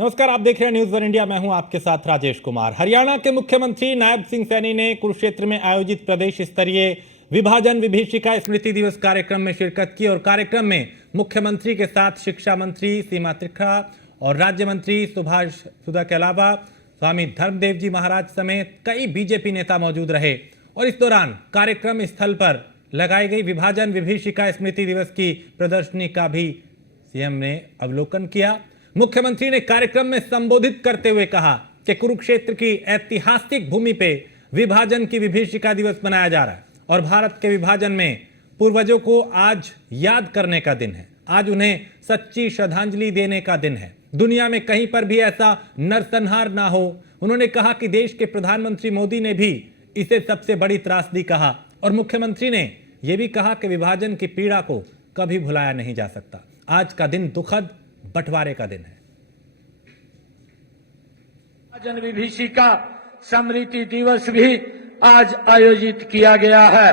नमस्कार, आप देख रहे हैं न्यूज वन इंडिया। मैं हूं आपके साथ राजेश कुमार। हरियाणा के मुख्यमंत्री नायब सिंह सैनी ने कुरुक्षेत्र में आयोजित प्रदेश स्तरीय विभाजन विभीषिका स्मृति दिवस कार्यक्रम में शिरकत की और कार्यक्रम में मुख्यमंत्री के साथ शिक्षा मंत्री सीमा त्रिखा और राज्य मंत्री सुभाष सुधा के अलावा स्वामी धर्मदेव जी महाराज समेत कई बीजेपी नेता मौजूद रहे। और इस दौरान कार्यक्रम स्थल पर लगाई गई विभाजन विभीषिका स्मृति दिवस की प्रदर्शनी का भी सीएम ने अवलोकन किया। मुख्यमंत्री ने कार्यक्रम में संबोधित करते हुए कहा कि कुरुक्षेत्र की ऐतिहासिक भूमि पे विभाजन की विभीषिका दिवस मनाया जा रहा है और भारत के विभाजन में पूर्वजों को आज याद करने का दिन है। आज उन्हें सच्ची श्रद्धांजलि देने का दिन है। दुनिया में कहीं पर भी ऐसा नरसंहार ना हो। उन्होंने कहा कि देश के प्रधानमंत्री मोदी ने भी इसे सबसे बड़ी त्रासदी कहा और मुख्यमंत्री ने यह भी कहा कि विभाजन की पीड़ा को कभी भुलाया नहीं जा सकता। आज का दिन दुखद बंटवारे का दिन है। विभाजन विभीषिका स्मृति दिवस भी आज आयोजित किया गया है।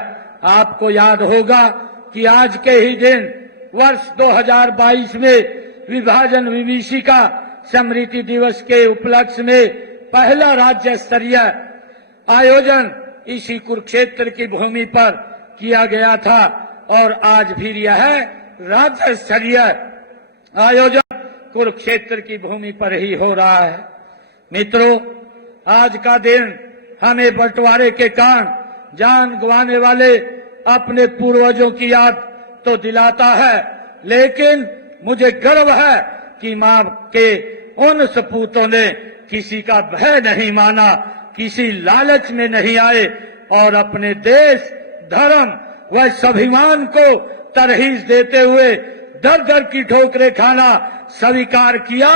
आपको याद होगा कि आज के ही दिन वर्ष 2022 में विभाजन विभीषिका स्मृति दिवस के उपलक्ष्य में पहला राज्य स्तरीय आयोजन इसी कुरुक्षेत्र की भूमि पर किया गया था और आज फिर यह राज्य स्तरीय आयोजन कुरुक्षेत्र की भूमि पर ही हो रहा है। मित्रों, आज का दिन हमें बंटवारे के कारण जान गंवाने वाले अपने पूर्वजों की याद तो दिलाता है, लेकिन मुझे गर्व है कि मां के उन सपूतों ने किसी का भय नहीं माना, किसी लालच में नहीं आए और अपने देश, धर्म व स्वाभिमान को तरहीज देते हुए दर दर की ठोकरें खाना स्वीकार किया।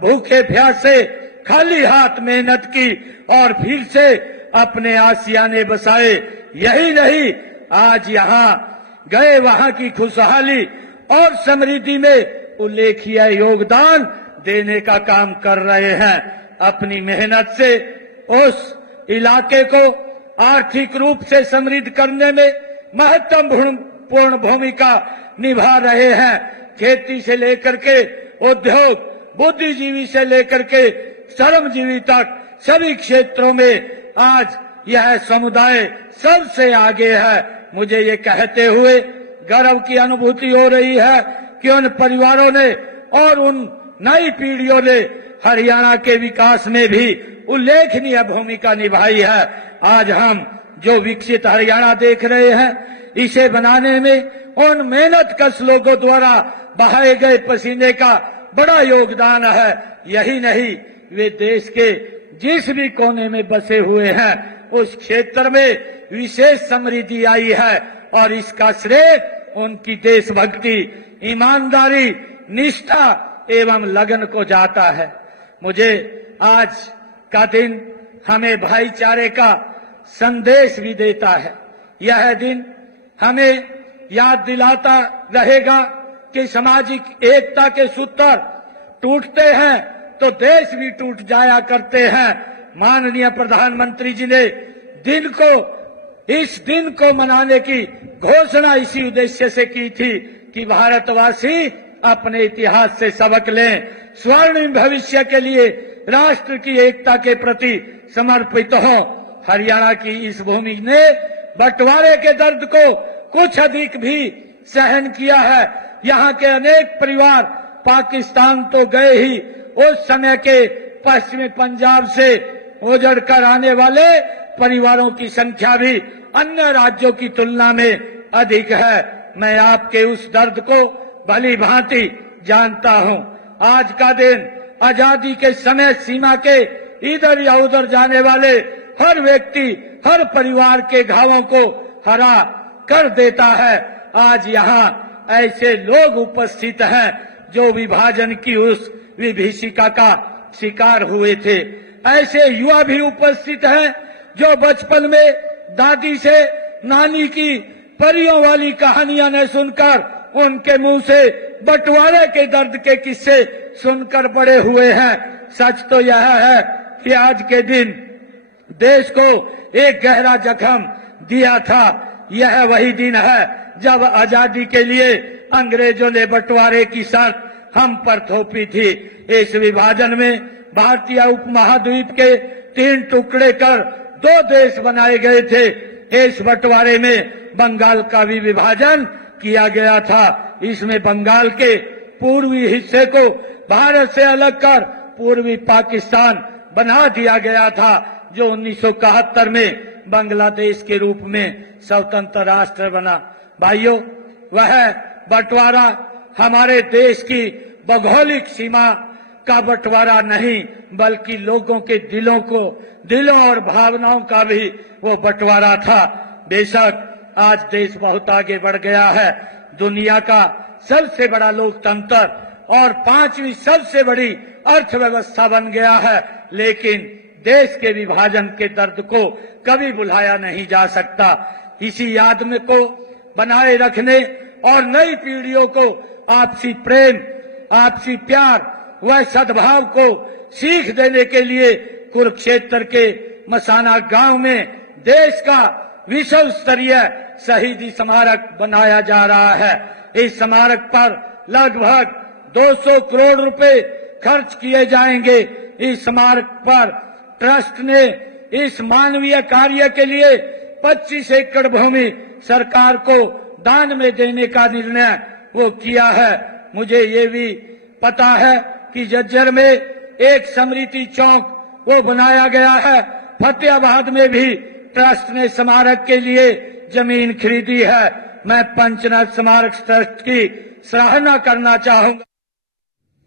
भूखे प्यासे खाली हाथ मेहनत की और फिर से अपने आशियाने बसाए। यही नहीं, आज यहाँ गए वहां की खुशहाली और समृद्धि में उल्लेखनीय योगदान देने का काम कर रहे हैं। अपनी मेहनत से उस इलाके को आर्थिक रूप से समृद्ध करने में महत्वपूर्ण भूमिका निभा रहे हैं। खेती से लेकर के उद्योग, बुद्धिजीवी से लेकर के श्रमजीवी तक सभी क्षेत्रों में आज यह समुदाय सबसे आगे है। मुझे ये कहते हुए गर्व की अनुभूति हो रही है कि उन परिवारों ने और उन नई पीढ़ियों ने हरियाणा के विकास में भी उल्लेखनीय भूमिका निभाई है। आज हम जो विकसित हरियाणा देख रहे हैं, इसे बनाने में उन मेहनत कश लोगों द्वारा बहाए गए पसीने का बड़ा योगदान है। यही नहीं, वे देश के जिस भी कोने में बसे हुए हैं उस क्षेत्र में विशेष समृद्धि आई है और इसका श्रेय उनकी देशभक्ति, ईमानदारी, निष्ठा एवं लगन को जाता है। मुझे आज का दिन हमें भाईचारे का संदेश भी देता है। यह दिन हमें याद दिलाता रहेगा कि सामाजिक एकता के सूत्र टूटते हैं तो देश भी टूट जाया करते हैं। माननीय प्रधानमंत्री जी ने इस दिन को मनाने की घोषणा इसी उद्देश्य से की थी कि भारतवासी अपने इतिहास से सबक लें, स्वर्णिम भविष्य के लिए राष्ट्र की एकता के प्रति समर्पित हों। हरियाणा की इस भूमि ने बंटवारे के दर्द को कुछ अधिक भी सहन किया है। यहाँ के अनेक परिवार पाकिस्तान तो गए ही, उस समय के पश्चिमी पंजाब से उजड़ कर आने वाले परिवारों की संख्या भी अन्य राज्यों की तुलना में अधिक है। मैं आपके उस दर्द को भली भांति जानता हूँ। आज का दिन आजादी के समय सीमा के इधर या उधर जाने वाले हर व्यक्ति, हर परिवार के घावों को हरा कर देता है। आज यहाँ ऐसे लोग उपस्थित हैं जो विभाजन की उस विभीषिका का शिकार हुए थे। ऐसे युवा भी उपस्थित हैं जो बचपन में दादी से नानी की परियों वाली कहानियां न सुनकर उनके मुंह से बंटवारे के दर्द के किस्से सुनकर बड़े हुए हैं। सच तो यह है कि आज के दिन देश को एक गहरा जख्म दिया था। यह वही दिन है जब आजादी के लिए अंग्रेजों ने बंटवारे की शर्त हम पर थोपी थी। इस विभाजन में भारतीय उपमहाद्वीप के 3 टुकड़े कर 2 देश बनाए गए थे। इस बंटवारे में बंगाल का भी विभाजन किया गया था। इसमें बंगाल के पूर्वी हिस्से को भारत से अलग कर पूर्वी पाकिस्तान बना दिया गया था, जो 1971 में बांग्लादेश के रूप में स्वतंत्र राष्ट्र बना। भाइयों, वह बंटवारा हमारे देश की भौगोलिक सीमा का बंटवारा नहीं, बल्कि लोगों के दिलों और भावनाओं का भी वो बंटवारा था। बेशक आज देश बहुत आगे बढ़ गया है, दुनिया का सबसे बड़ा लोकतंत्र और 5वीं सबसे बड़ी अर्थव्यवस्था बन गया है, लेकिन देश के विभाजन के दर्द को कभी भुलाया नहीं जा सकता। इसी याद में को बनाए रखने और नई पीढ़ियों को आपसी प्रेम, आपसी प्यार व सद्भाव को सीख देने के लिए कुरुक्षेत्र के मसाना गांव में देश का विश्व स्तरीय शहीदी स्मारक बनाया जा रहा है। इस स्मारक पर लगभग 200 करोड़ रुपए खर्च किए जाएंगे। इस स्मारक पर ट्रस्ट ने इस मानवीय कार्य के लिए 25 एकड़ भूमि सरकार को दान में देने का निर्णय वो किया है। मुझे ये भी पता है कि जज्जर में एक स्मृति चौक वो बनाया गया है। फतेहाबाद में भी ट्रस्ट ने स्मारक के लिए जमीन खरीदी है। मैं पंचनाथ स्मारक ट्रस्ट की सराहना करना चाहूंगा।